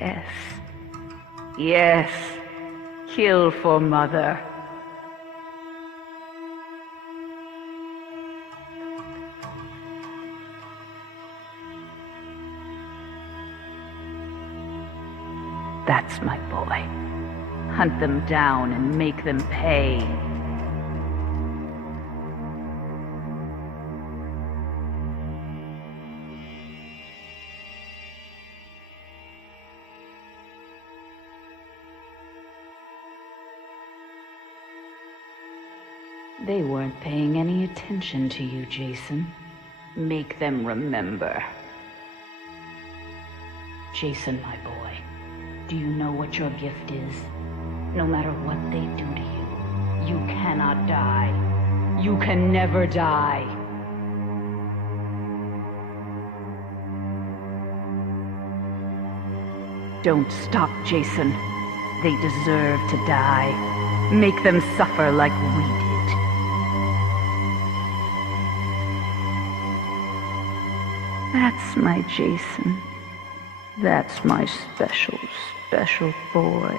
Yes. Yes. Kill for Mother. That's my boy. Hunt them down and make them pay. They weren't paying any attention to you, Jason. Make them remember. Jason, my boy, do you know what your gift is? No matter what they do to you, you cannot die. You can never die. Don't stop, Jason. They deserve to die. Make them suffer like we did. That's my Jason. That's my special, special boy.